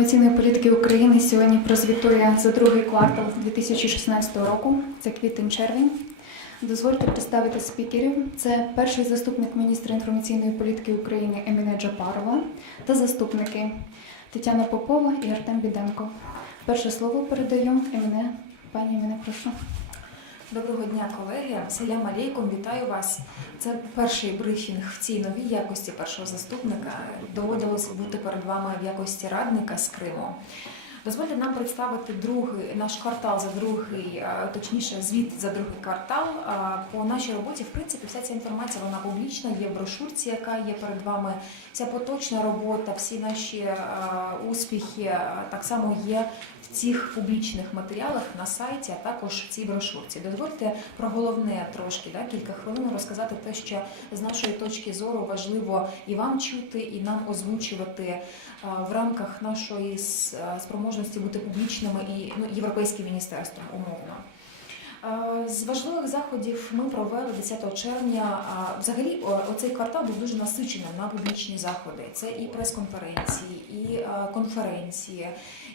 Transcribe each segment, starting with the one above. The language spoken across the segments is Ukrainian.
інформаційної політики України сьогодні прозвітує за другий квартал 2016 року. Це квітень-червень. Дозвольте представити спікерів. Це перший заступник міністра інформаційної політики України Еміне Джапарова та заступники Тетяна Попова і Артем Біденко. Перше слово передаю Еміне. Пані Еміне, прошу. Доброго дня, колеги. Салям алейкум, вітаю вас. Це перший брифінг в цій новій якості першого заступника. Доводилось бути перед вами в якості радника з Криму. Дозвольте нам представити другий наш квартал за другий, точніше, звіт за другий квартал. По нашій роботі, в принципі, вся ця інформація вона публічна, є в брошурці, яка є перед вами. Вся поточна робота, всі наші успіхи так само є в цих публічних матеріалах на сайті, а також в цій брошурці. Дозвольте про головне трошки, да, кілька хвилин розказати те, що з нашої точки зору важливо і вам чути, і нам озвучувати в рамках нашої с- спроможності бути публічними і ну, європейським міністерством умовно. Е, З важливих заходів ми провели 10 червня. Взагалі, оцей квартал був дуже насичений на публічні заходи. Це і прес-конференції, і е, конференції,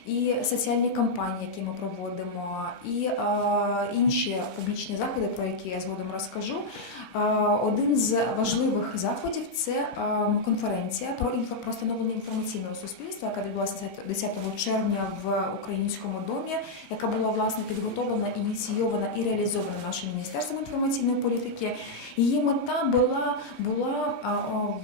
і соціальні кампанії, які ми проводимо, і е, інші публічні заходи, про які я згодом розкажу. Один з важливих заходів це конференція про інфо про становлення інформаційного суспільства, яка відбулася 10 червня в українському домі, яка була власне підготовлена, ініційована і реалізована нашим міністерством інформаційної політики. Її мета була була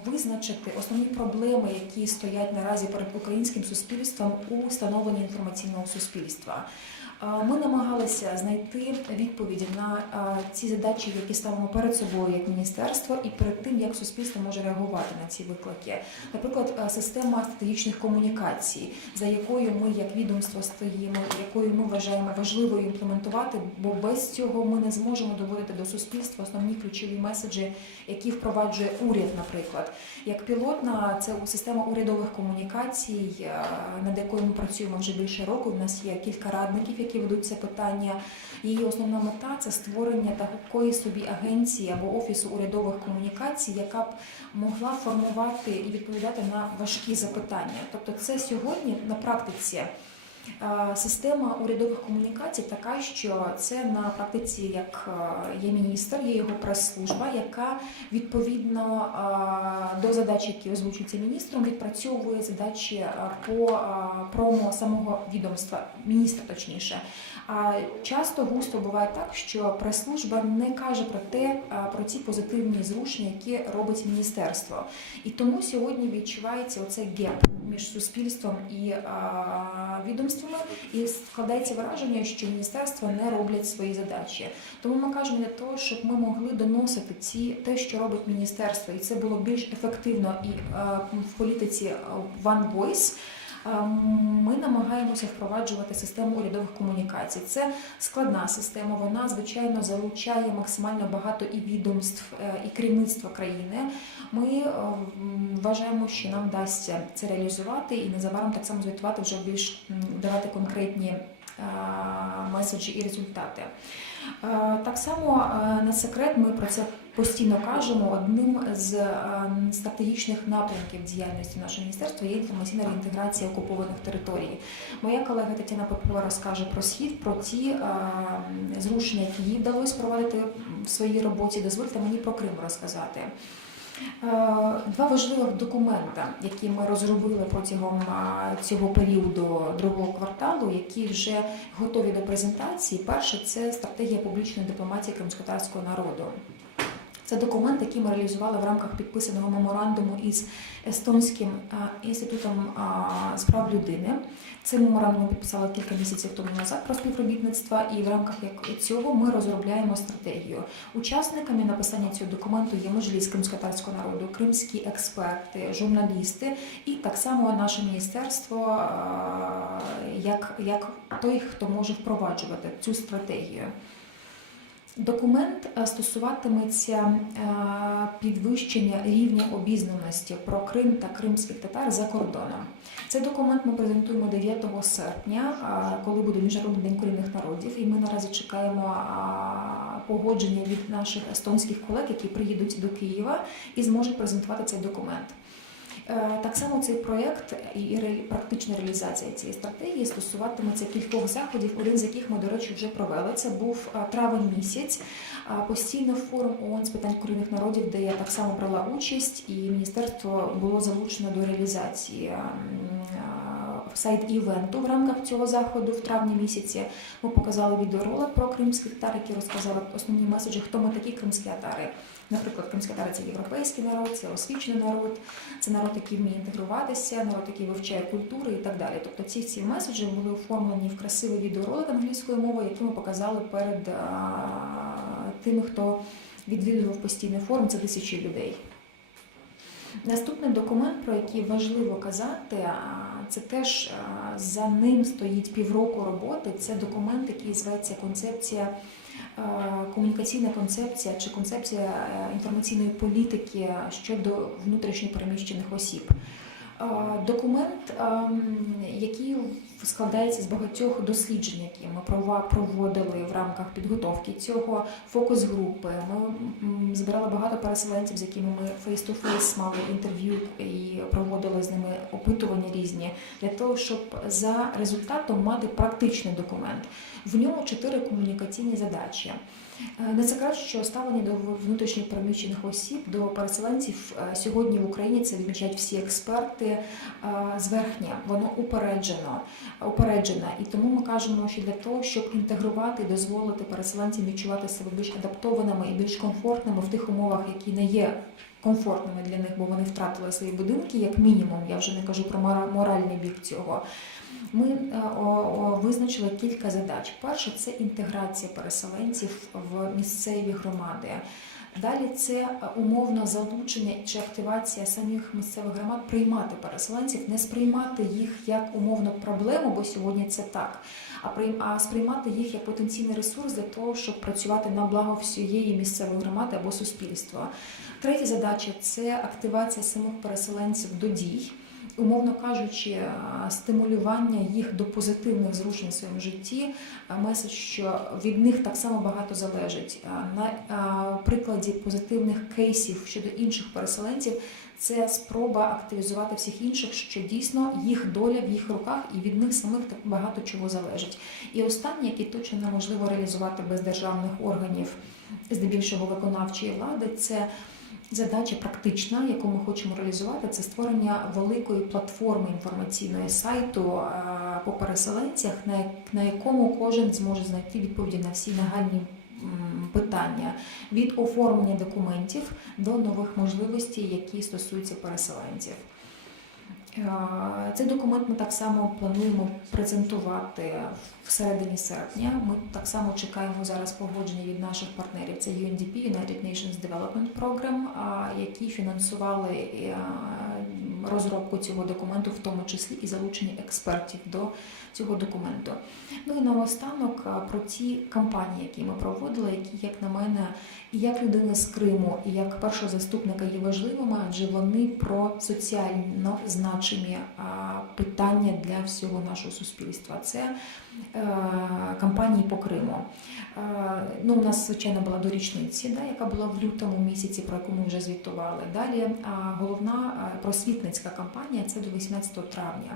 визначити основні проблеми, які стоять наразі перед українським суспільством у становленні інформаційного суспільства. Ми намагалися знайти відповіді на ці задачі, які ставимо перед собою як міністерство, і перед тим, як суспільство може реагувати на ці виклики. Наприклад, система стратегічних комунікацій, за якою ми як відомство стоїмо, якою ми вважаємо важливою імплементувати, бо без цього ми не зможемо доводити до суспільства основні ключові меседжі, які впроваджує уряд, наприклад. Як пілотна, це система урядових комунікацій, над якою ми працюємо вже більше року. У нас є кілька радників, які ведуть ведуться питання. Її основна мета це створення такої собі агенції або офісу урядових комунікацій, яка б могла формувати і відповідати на важкі запитання. Тобто, це сьогодні на практиці. Е, Система урядових комунікацій така, що це на практиці як е, є міністр, є його прес-служба, яка відповідно е, до задач, які озвучуються міністром, відпрацьовує задачі по промо самого відомства, міністра точніше. А часто густо буває так, що прес-служба не каже про те, про ці позитивні зрушення, які робить міністерство. І тому сьогодні відчувається оцей геп між суспільством і е, відомствами, і складається враження, що міністерства не роблять свої задачі. Тому ми кажемо для того, щоб ми могли доносити ці те, що робить міністерство, і це було більш ефективно і е, в політиці One Voice. Е, Ми намагаємося впроваджувати систему урядових комунікацій. Це складна система. Вона звичайно залучає максимально багато і відомств, е, і керівництва країни. Ми е, вважаємо, що нам вдасться це реалізувати і незабаром так само звітувати вже більш давати конкретні е, меседжі і результати. Так само на секрет ми про це постійно кажемо. Одним з е, стратегічних напрямків діяльності нашого міністерства є інформаційна реінтеграція окупованих територій. Моя колега Тетяна Попова розкаже про схід, про ті е, зрушення, які їй вдалося проводити в своїй роботі. Дозвольте мені про Крим розказати. Е, Два важливих документа, які ми розробили протягом цього періоду другого кварталу, які вже готові до презентації. Перше це стратегія публічної дипломатії кримськотарського народу. Це документ, який ми реалізували в рамках підписаного меморандуму із Естонським інститутом а, з прав людини. Цей меморандум підписали кілька місяців тому назад про співробітництво, і в рамках цього ми розробляємо стратегію. Учасниками написання цього документу є можливість кримськотарського народу, кримські експерти, журналісти і так само наше міністерство як, як той, хто може впроваджувати цю стратегію. Документ е, стосуватиметься е, підвищення рівня обізнаності про Крим та кримських татар за кордоном. Цей документ ми презентуємо 9 серпня, е, коли буде Міжнародний день корінних народів, і ми наразі чекаємо погодження від наших естонських колег, які приїдуть до Києва і зможуть презентувати цей документ. Е, Так само цей проєкт і практична реалізація цієї стратегії стосуватиметься кількох заходів, один з яких ми, до речі, вже провели. Це був е, травень місяць, постійний постійно форум ООН з питань корінних народів, де я так само брала участь, і міністерство було залучено до реалізації. М, е, Сайт івенту в рамках цього заходу в травні місяці ми показали відеоролик про кримських татар, які розказали основні меседжі, хто ми такі кримські татари. Наприклад, кримські татари це європейський народ, це освічений народ, це народ, який вміє інтегруватися, народ, який вивчає культури і так далі. Тобто ці всі меседжі були оформлені в красивий відеоролик англійською мовою, який ми показали перед а, тими, хто відвідував постійний форум, це тисячі людей. Наступний документ, про який важливо казати, це теж за ним стоїть півроку роботи. Це документ, який зветься концепція. Комунікаційна концепція чи концепція е, інформаційної політики щодо внутрішньопереміщених осіб. Документ, ем, який складається з багатьох досліджень, які ми проводили в рамках підготовки цього фокус групи. Ми збирали багато переселенців, з якими ми фейс-ту-фейс мали інтерв'ю і проводили з ними опитування різні для того, щоб за результатом мати практичний документ. В ньому чотири комунікаційні задачі. Е, Не секрет, що ставлення до внутрішньо переміщених осіб, до переселенців е, сьогодні в Україні це відмічають всі експерти е, зверхня. Воно упереджено, упереджене. І тому ми кажемо, що для того, щоб інтегрувати, дозволити переселенцям відчувати себе більш адаптованими і більш комфортними в тих умовах, які не є комфортними для них, бо вони втратили свої будинки, як мінімум. Я вже не кажу про моральний бік цього. Ми е, визначили кілька задач. Перше це інтеграція переселенців в місцеві громади. Далі це е, умовно залучення чи активація самих місцевих громад приймати переселенців, не сприймати їх як умовно проблему, бо сьогодні це так, а сприймати їх як потенційний ресурс для того, щоб працювати на благо всієї місцевої громади або суспільства. Третя задача це активація самих переселенців до дій. Умовно кажучи, е, стимулювання їх до позитивних зрушень в своєму житті, е, меседж, що від них так само багато залежить. Е, На прикладі позитивних кейсів щодо інших переселенців це спроба активізувати всіх інших, що дійсно їх доля в їх руках і від них самих так багато чого залежить. І останнє, яке точно неможливо реалізувати без державних органів, здебільшого виконавчої влади, це Задача практична, яку ми хочемо реалізувати, це створення великої платформи інформаційної сайту е, по переселенцях, на, як- на якому кожен зможе знайти відповіді на всі нагальні питання від оформлення документів до нових можливостей, які стосуються переселенців. Е, Цей документ ми так само плануємо презентувати в середині серпня. Ми так само чекаємо зараз погодження від наших партнерів. Це UNDP, United Nations Development Program, які фінансували е, розробку цього документу, в тому числі і залучення експертів до цього документу. Ну і наостанок про ті кампанії, які ми проводили, які, як на мене, і як людина з Криму, і як першого заступника є важливими, адже вони про соціально значимі питання для всього нашого суспільства. Це е, кампанії по Криму. Е, ну, у нас, звичайно, була до річниці, да, яка була в лютому місяці, про яку ми вже звітували. Далі головна просвітницька кампанія це до 18 травня.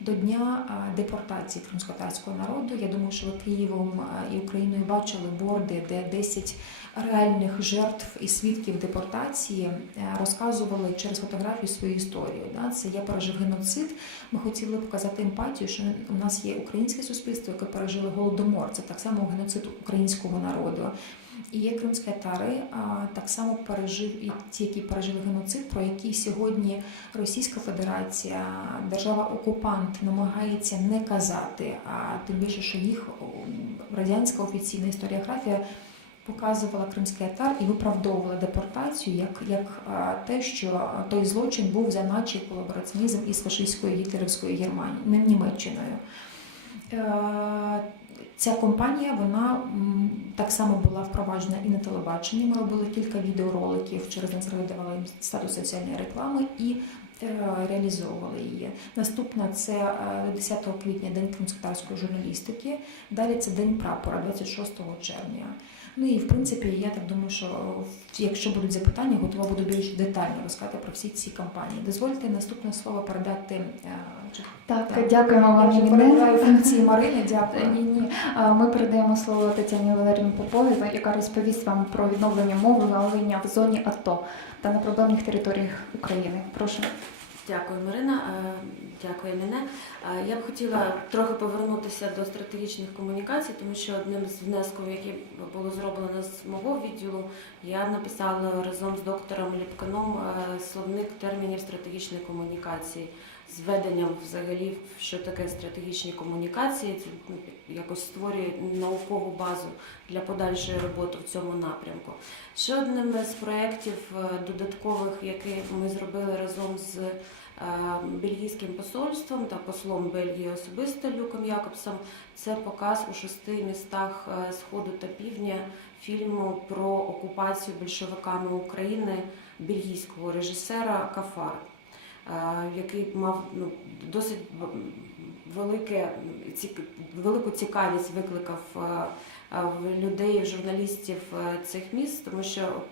До дня депортації кримськотарського народу. Я думаю, що ви Києвом і Україною бачили борди, де 10 реальних жертв і свідків депортації е, розказували через фотографію свою історію. Це я пережив геноцид. Ми хотіли показати емпатію, що у нас є українське суспільство, яке пережило голодомор. Це так само геноцид українського народу. І є кримські татари, так само пережив і ті, які пережили геноцид, про який сьогодні Російська Федерація, держава-окупант намагається не казати, а тим більше, що їх радянська офіційна історіографія показувала кримський татар і виправдовувала депортацію як, як те, що той злочин був за наче колабораціонізм із фашистською гітлерівською Германією, Німеччиною. Е, Ця компанія вона так само була впроваджена і на телебаченні. Ми робили кілька відеороликів, через нас давали їм статус соціальної реклами і е, реалізовували її. Наступна це е, 10 квітня День кримськотарської журналістики. Далі це День прапора, 26 червня. Ну і в принципі, я так думаю, що е, якщо будуть запитання, готова буду більш детально розказати про всі ці кампанії. Дозвольте наступне слово передати. е, Так, Так. дякуємо вам, Ніна. передаваю функції Марини. Дякую. Ні, ні. Ми передаємо слово Тетяні Валерійовні Поповій, яка розповість вам про відновлення мови мовлення в зоні АТО та на проблемних територіях України. Прошу. Дякую, Марина. Е, Дякую, мене. Я б хотіла трохи повернутися до стратегічних комунікацій, тому що одним з внесків, які було зроблено з мого відділу, я написала разом з доктором Ліпканом е, словник термінів стратегічної комунікації з введенням взагалі, що таке стратегічні комунікації, якось створює наукову базу для подальшої роботи в цьому напрямку. Ще одним з проєктів е, додаткових, які ми зробили разом з е, бельгійським посольством та послом Бельгії особисто Люком Якобсом, це показ у шести містах е, Сходу та Півдня фільму про окупацію большевиками України бельгійського режисера Кафар, який мав ну, досить велике, велику цікавість викликав е, е, в людей, в журналістів е, цих міст, тому що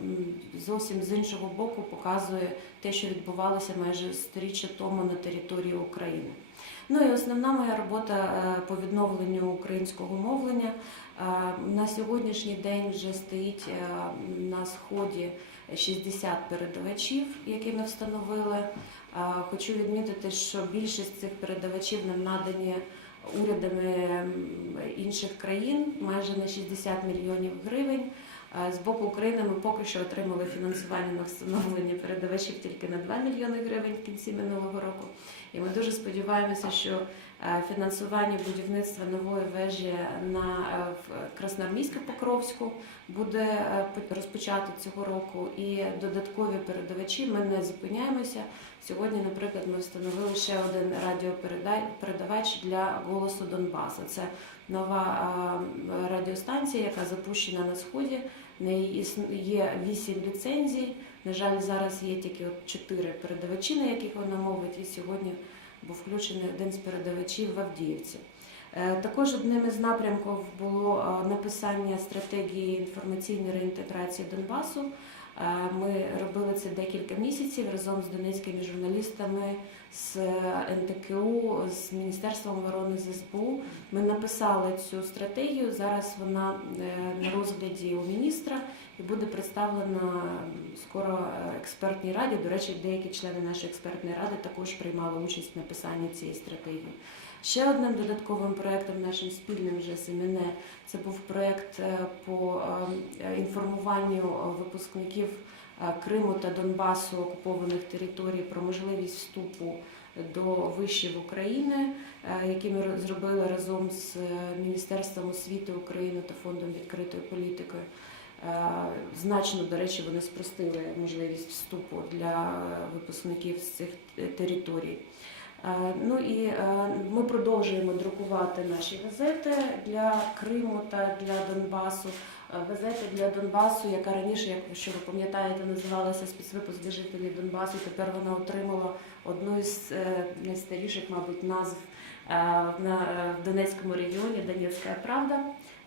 зовсім з іншого боку показує те, що відбувалося майже сторіччя тому на території України. Ну і основна моя робота по відновленню українського мовлення. На сьогоднішній день вже стоїть на сході 60 передавачів, які ми встановили. Хочу відмітити, що більшість цих передавачів нам надані урядами інших країн, майже на 60 мільйонів гривень. З боку України ми поки що отримали фінансування на встановлення передавачів тільки на 2 мільйони гривень в кінці минулого року. І ми дуже сподіваємося, що фінансування будівництва нової вежі на е, в Красноармійсько-Покровську буде е, по- розпочато цього року. І додаткові передавачі ми не зупиняємося. Сьогодні, наприклад, ми встановили ще один радіопередавач для голосу Донбасу. Це нова е, радіостанція, яка запущена на сході. В неї є вісім ліцензій. На жаль, зараз є тільки чотири передавачі, на яких вона мовить, і сьогодні був включений один з передавачів в Авдіївці. Е, Також одним із напрямків було е, написання стратегії інформаційної реінтеграції Донбасу. Е, Ми робили це декілька місяців разом з донецькими журналістами, з НТКУ, з Міністерством оборони з СБУ. Ми написали цю стратегію. Зараз вона на розгляді у міністра і буде представлена скоро е, експертній раді. До речі, деякі члени нашої експертної ради також приймали участь в написанні цієї стратегії. Ще одним додатковим проєктом нашим спільним вже семіне це був проєкт е, по е, інформуванню випускників Криму та Донбасу окупованих територій про можливість вступу до вишів України, які ми зробили разом з Міністерством освіти України та фондом відкритої політики. Е, Значно, до речі, вони спростили можливість вступу для випускників з цих територій. Е, Ну і е, ми продовжуємо друкувати наші газети для Криму та для Донбасу. Газети для Донбасу, яка раніше, якщо ви пам'ятаєте, називалася спецвипуск для жителів Донбасу. Тепер вона отримала одну е, найстаріших, мабуть, назв на в Донецькому регіоні Донецька Правда,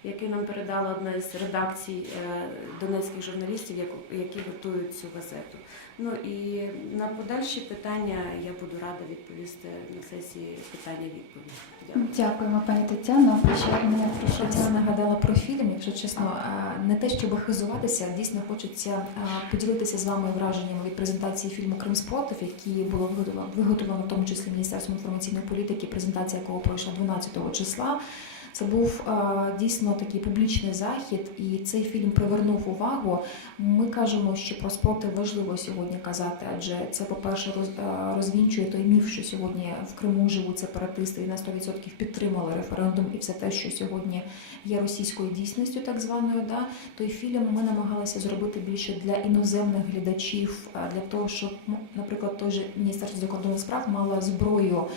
який нам передала одна із редакцій е, донецьких журналістів, яку- які готують цю газету. Ну і на подальші питання я буду рада відповісти на сесії питання відповіді. Дякую. Дякуємо, пані Тетяно. Ще мене прошу. Тетяна нагадала про фільм, якщо чесно, е, не те, щоб хизуватися, дійсно хочеться е, поділитися з вами враженнями від презентації фільму Крим спротив, який було виготовлено, виготовлено в тому числі Міністерством інформаційної політики, презентація якого пройшла 12 числа. Це був е, дійсно такий публічний захід, і цей фільм привернув увагу. Ми кажемо, що про спротив важливо сьогодні казати, адже це, по-перше, роз, е, розвінчує той міф, що сьогодні в Криму живуть сепаратисти і на 100% підтримали референдум і все те, що сьогодні є російською дійсністю, так званою. Да? Той фільм ми намагалися зробити більше для іноземних глядачів, е, для того, щоб, ну, наприклад, той же Міністерство закордонних справ мало зброю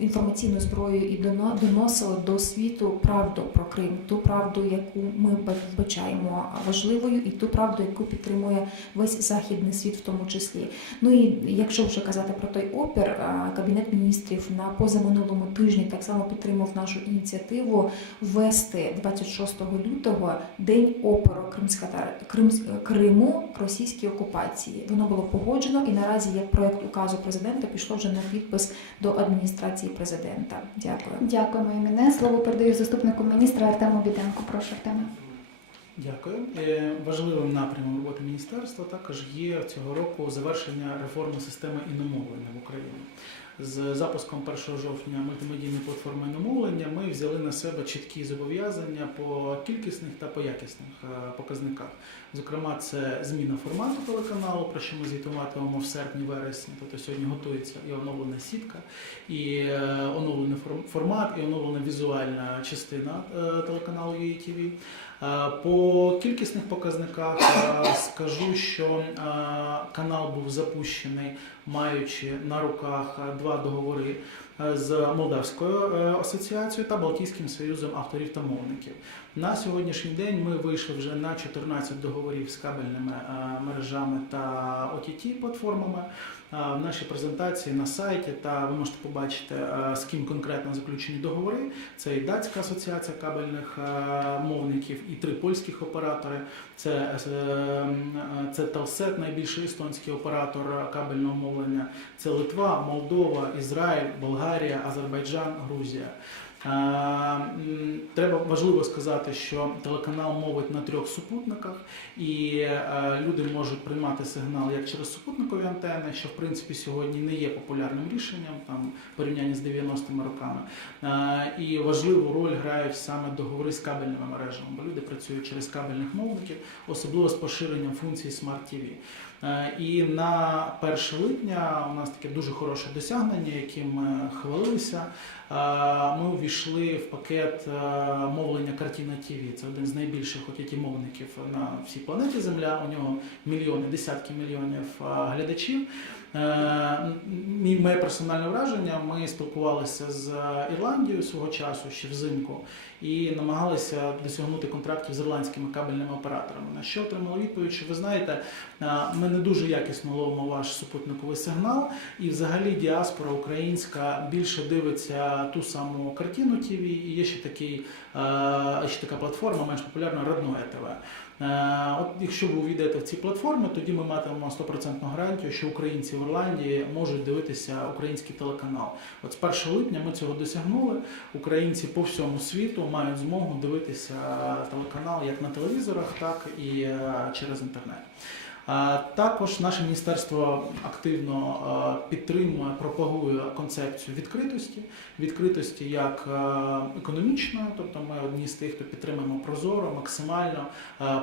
інформаційну зброю і доно- доносило до світу правду про Крим, ту правду, яку ми ба- вбачаємо важливою, і ту правду, яку підтримує весь західний світ, в тому числі. Ну і якщо вже казати про той опір, кабінет міністрів на позаминулому тижні так само підтримав нашу ініціативу ввести 26 лютого день опору Криму російській окупації. Воно було погоджено і наразі як проект указу президента пішло вже на підпис до адміністрації президента. Дякую. Дякуємо мене. Слово передаю заступнику міністра Артему Біденко. Прошу Артема. Дякую. Е, Важливим напрямом роботи міністерства також є цього року завершення реформи системи іномовлення в Україні. З запуском 1 жовтня мультимедійної платформи іномовлення ми взяли на себе чіткі зобов'язання по кількісних та по якісних е, показниках. Зокрема, це зміна формату телеканалу, про що ми звітуватимемо в серпні-вересні. Тобто сьогодні готується і оновлена сітка, і е, оновлений формат, і оновлена візуальна частина е, телеканалу UATV. Е, По кількісних показниках е, скажу, що е, канал був запущений, маючи на руках два договори з Молдавською асоціацією та Балтійським союзом авторів та мовників. На сьогоднішній день ми вийшли вже на 14 договорів з кабельними мережами та ott платформами. В нашій презентації на сайті та ви можете побачити, з ким конкретно заключені договори. Це і датська асоціація кабельних мовників, і три польських оператори. Це, е, е, це Телсет, найбільший естонський оператор кабельного мовлення. Це Литва, Молдова, Ізраїль, Болгарія, Азербайджан, Грузія. Треба важливо сказати, що телеканал мовить на трьох супутниках, і е, люди можуть приймати сигнал як через супутникові антени, що в принципі сьогодні не є популярним рішенням там в порівнянні з 90-ми роками. І важливу роль грають саме договори з кабельними мережами, бо люди працюють через кабельних мовників, особливо з поширенням функцій Smart TV. Е, І на 1 липня у нас таке дуже хороше досягнення, яким ми хвалилися. Е, Ми увійшли в пакет е, мовлення Картина ТВ. Це один з найбільших ott мовників на всій планеті Земля. У нього мільйони, десятки мільйонів глядачів. Моє персональне враження. Ми спілкувалися з Ірландією свого часу ще взимку і намагалися досягнути контрактів з ірландськими кабельними операторами. На що отримали відповідь, що ви знаєте, ми не дуже якісно ловимо ваш супутниковий сигнал, і взагалі діаспора українська більше дивиться ту саму картину ТВ, і є ще такий е, ще така платформа, менш популярна Родное ТВ. Е, От якщо ви увійдете в ці платформи, тоді ми матимемо 100% гарантію, що українці в Ірландії можуть дивитися український телеканал. От з 1 липня ми цього досягнули. Українці по всьому світу мають змогу дивитися телеканал як на телевізорах, так і е, через інтернет. Також наше міністерство активно підтримує, пропагує концепцію відкритості, відкритості як економічної, тобто ми одні з тих, хто підтримуємо прозоро, максимально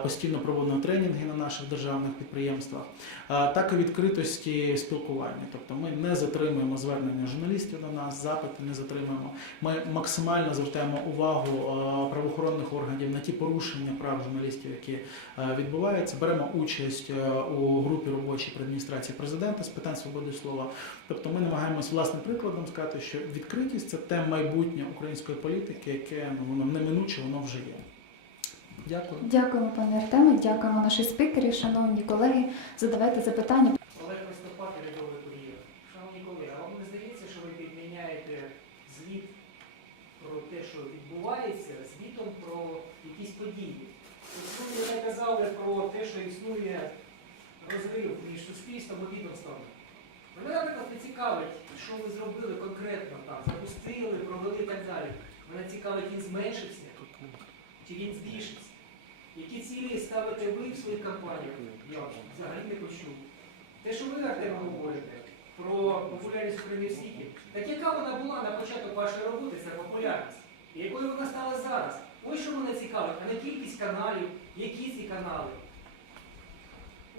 постійно проводимо тренінги на наших державних підприємствах, так і відкритості спілкування. Тобто ми не затримуємо звернення журналістів до нас, запити не затримуємо. Ми максимально звертаємо увагу правоохоронних органів на ті порушення прав журналістів, які відбуваються. Беремо участь у групі робочій при адміністрації президента з питань свободи слова. Тобто ми намагаємося власним прикладом сказати, що відкритість це те майбутнє української політики, яке ну, воно неминуче, воно вже є. Дякую. Дякуємо, пане Артеме. Дякуємо наші спікері, шановні колеги. Задавайте запитання. Олег Листопад, рядовий кур'єр. Шановні колеги, а вам не здається, що ви підміняєте звіт про те, що відбувається, звітом про якісь події? Ви казали про те, що існує розрив між суспільством і відомствами. Мене, наприклад, не цікавить, що ви зробили конкретно там, запустили, провели і так далі. Мене цікавить, він зменшився чи він збільшився. Які цілі ставите ви в своїх кампаніях? Я взагалі не почув. Те, що ви Артем говорите про популярність України в світі, так яка вона була на початку вашої роботи, ця популярність? І якою вона стала зараз? Ось що мене цікавить, а не кількість каналів, які ці канали.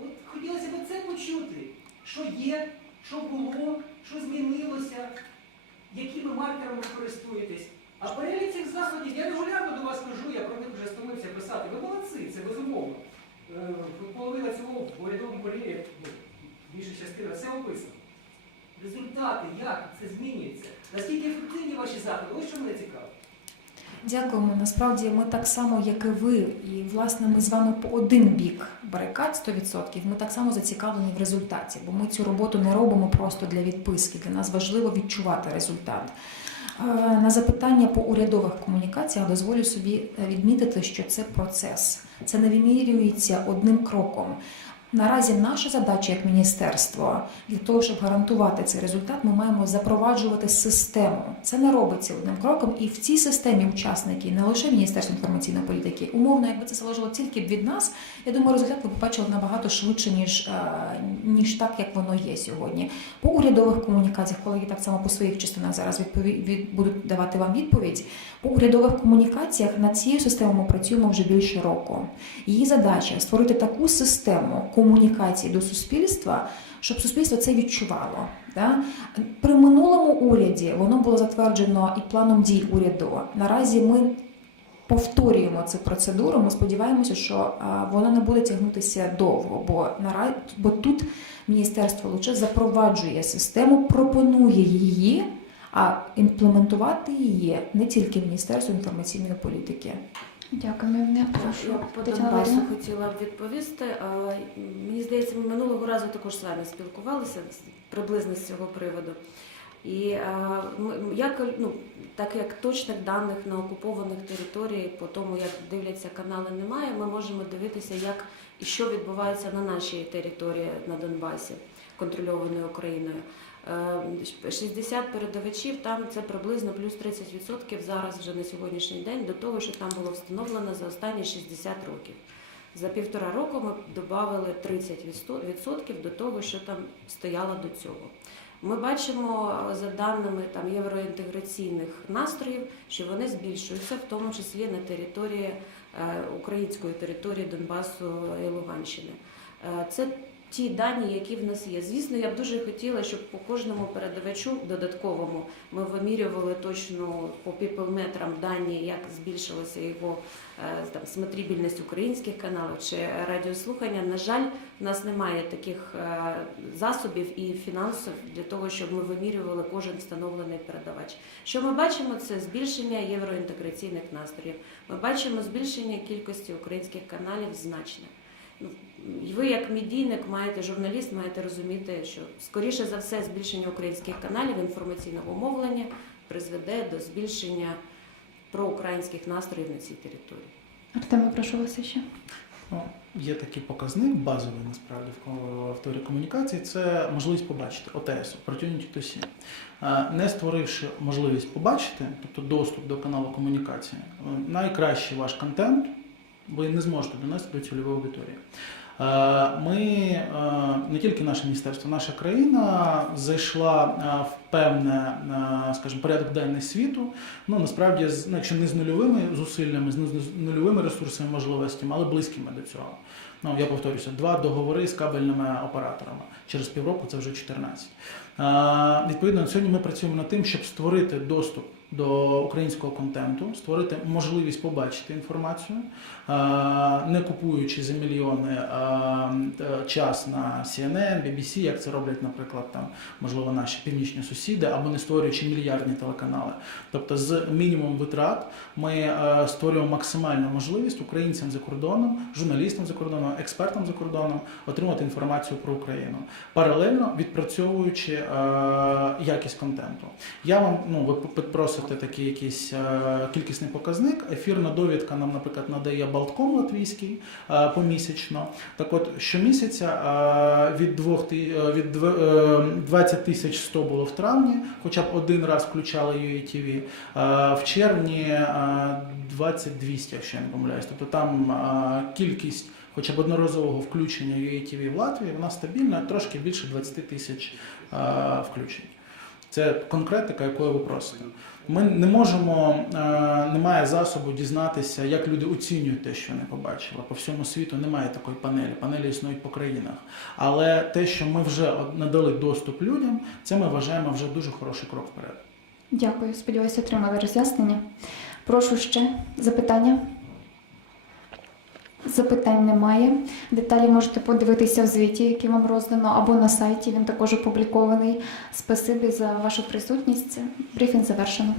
От хотілося б це почути. Що є, що було, що змінилося, якими маркерами користуєтесь. А перелік цих заходів, я регулярно до вас кажу, я про них вже стомився писати. Ви молодці, це безумовно. Е, Половина цього в урядовому кур'єрі, ну, більша частина, все описано. Результати, як це змінюється. Наскільки ефективні ваші заходи? Ось що мене цікаво. Дякуємо. Насправді ми так само, як і ви, і власне ми з вами по один бік барикад 100%, Ми так само зацікавлені в результаті, бо ми цю роботу не робимо просто для відписки. Для нас важливо відчувати результат. Е, На запитання по урядових комунікаціях дозволю собі відмітити, що це процес. Це не вимірюється одним кроком. Наразі наша задача як міністерство для того, щоб гарантувати цей результат, ми маємо запроваджувати систему. Це не робиться одним кроком, і в цій системі учасники не лише Міністерство інформаційної політики, умовно, якби це залежало тільки від нас, я думаю, результат ви побачили набагато швидше, ніж, е, ніж так, як воно є сьогодні. По урядових комунікаціях, колеги так само по своїх частинах зараз відпові... від... будуть давати вам відповідь. По урядових комунікаціях над цією системою ми працюємо вже більше року. Її задача створити таку систему комунікації до суспільства, щоб суспільство це відчувало. Да? При минулому уряді воно було затверджено і планом дій уряду. Наразі ми повторюємо цю процедуру. Ми сподіваємося, що вона не буде тягнутися довго, бо наразі, бо тут міністерство лише запроваджує систему, пропонує її. А імплементувати її не тільки Міністерство інформаційної політики. Дякую. Я прошу. По Донбасу хотіла б відповісти. Мені здається, ми минулого разу також з вами спілкувалися приблизно з цього приводу. І як ну так як точних даних на окупованих територіях, по тому як дивляться канали, немає, ми можемо дивитися, як і що відбувається на нашій території на Донбасі, контрольованої Україною. Е, 60 передавачів, там це приблизно плюс 30% зараз вже на сьогоднішній день до того, що там було встановлено за останні 60 років. За півтора року ми додали 30% до того, що там стояло до цього. Ми бачимо е, за даними там євроінтеграційних настроїв, що вони збільшуються, в тому числі на території е, української території Донбасу і Луганщини. Е, Це ті дані, які в нас є. Звісно, я б дуже хотіла, щоб по кожному передавачу додатковому ми вимірювали точно по піплметрам дані, як збільшилася його е, там смотрибільність українських каналів чи радіослухання. На жаль, в нас немає таких е, засобів і фінансів для того, щоб ми вимірювали кожен встановлений передавач. Що ми бачимо, це збільшення євроінтеграційних настроїв. Ми бачимо збільшення кількості українських каналів значне. Ви, як медійник, маєте журналіст, маєте розуміти, що скоріше за все збільшення українських каналів інформаційного мовлення призведе до збільшення проукраїнських настроїв на цій території. Артеме, прошу вас ще. Ну, є такий показник базовий насправді в ко- в комунікації. Це можливість побачити ОТС Opportunity to See. Не створивши можливість побачити, тобто доступ до каналу комунікації, найкращий ваш контент ви не зможете донести до цільової аудиторії. Е, Ми е, не тільки наше міністерство, наша країна зайшла е, в певне, скажімо, порядок денний світу. Ну насправді, ну, якщо не з нульовими зусиллями, з ну- нульовими ресурсами, можливостями, але близькими до цього. Ну я повторюся, два договори з кабельними операторами. Через півроку це вже 14. Е, Відповідно, сьогодні ми працюємо над тим, щоб створити доступ до українського контенту, створити можливість побачити інформацію, не купуючи за мільйони е, час на CNN, BBC, як це роблять, наприклад, там можливо наші північні сусіди, або не створюючи мільярдні телеканали. Тобто, з мінімум витрат ми е, створюємо максимальну можливість українцям за кордоном, журналістам за кордоном, експертам за кордоном отримати інформацію про Україну, паралельно відпрацьовуючи е, якість контенту. Я вам ну ви п- просите такий якийсь е, кількісний показник. Ефірна довідка нам, наприклад, надає Балтком латвійський е, помісячно. Так от щомісяця е, від двох ти- е, від дв- е, 20 тисяч 100 було в травні, хоча б один раз включали UATV. В червні е, 20 200, якщо я не помиляюсь. Тобто там кількість. Хоча б одноразового включення UATV в Латвії, вона стабільна, трошки більше 20 тисяч включень. Це конкретика, якої ви просите. Ми не можемо, е, немає засобу дізнатися, як люди оцінюють те, що вони побачили. По всьому світу немає такої панелі. Панелі існують по країнах. Але те, що ми вже надали доступ людям, це ми вважаємо вже дуже хороший крок вперед. Дякую. Сподіваюся, отримали роз'яснення. Прошу ще запитання. Запитань немає. Деталі можете подивитися в звіті, який вам роздано, або на сайті. Він також опублікований. Спасибі за вашу присутність. Брифінг завершено.